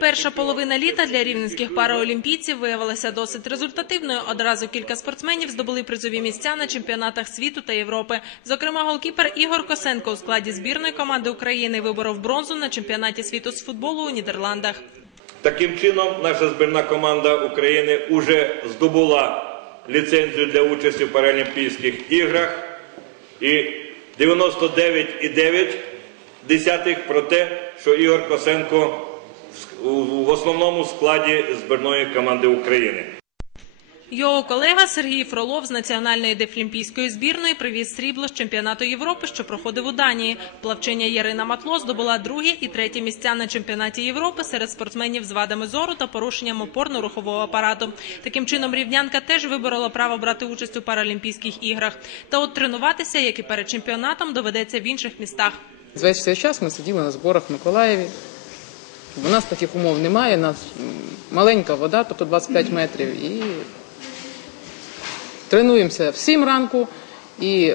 Перша половина літа для рівненських параолімпійців виявилася досить результативною. Одразу кілька спортсменів здобули призові місця на чемпіонатах світу та Європи. Зокрема, голкіпер Ігор Косенко у складі збірної команди України виборов бронзу на чемпіонаті світу з футболу у Нідерландах. Таким чином, наша збірна команда України вже здобула ліцензію для участі в Паралімпійських іграх і 99,9 про те, що Ігор Косенко в- у- основному складі збірної команди України. Його колега Сергій Фролов з національної дефлімпійської збірної привіз срібло з чемпіонату Європи, що проходив у Данії. Плавчиня Ярина Матло здобула друге і третє місця на чемпіонаті Європи серед спортсменів з вадами зору та порушенням опорно-рухового апарату. Таким чином, рівнянка теж виборола право брати участь у Паралімпійських іграх. Та от тренуватися, як і перед чемпіонатом, доведеться в інших містах. Весь цей час ми сиділи на зборах в Миколаєві. У нас таких умов немає, у нас маленька вода, тобто 25 метрів, і тренуємося в 7 ранку і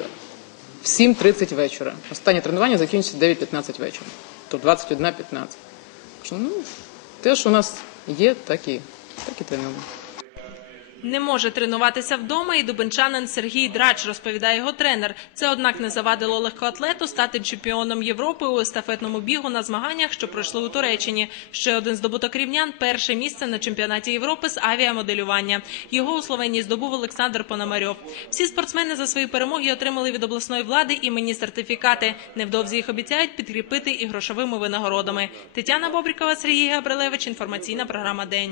в 7.30 вечора. Останнє тренування закінчиться в 9.15 вечора, тобто 21.15. Так Ну, те, що у нас є, так і, так і тренуємо. Не може тренуватися вдома і дубенчанин Сергій Драч, розповідає його тренер. Це, однак, не завадило легкоатлету стати чемпіоном Європи у естафетному бігу на змаганнях, що пройшли у Туреччині. Ще один здобуток рівнян перше місце на чемпіонаті Європи з авіамоделювання. Його у Словенії здобув Олександр Пономарьов. Всі спортсмени за свої перемоги отримали від обласної влади іменні сертифікати. Невдовзі їх обіцяють підкріпити і грошовими винагородами. Тетяна Бобрікова, Сергій Габрилевич. Інформаційна програма День.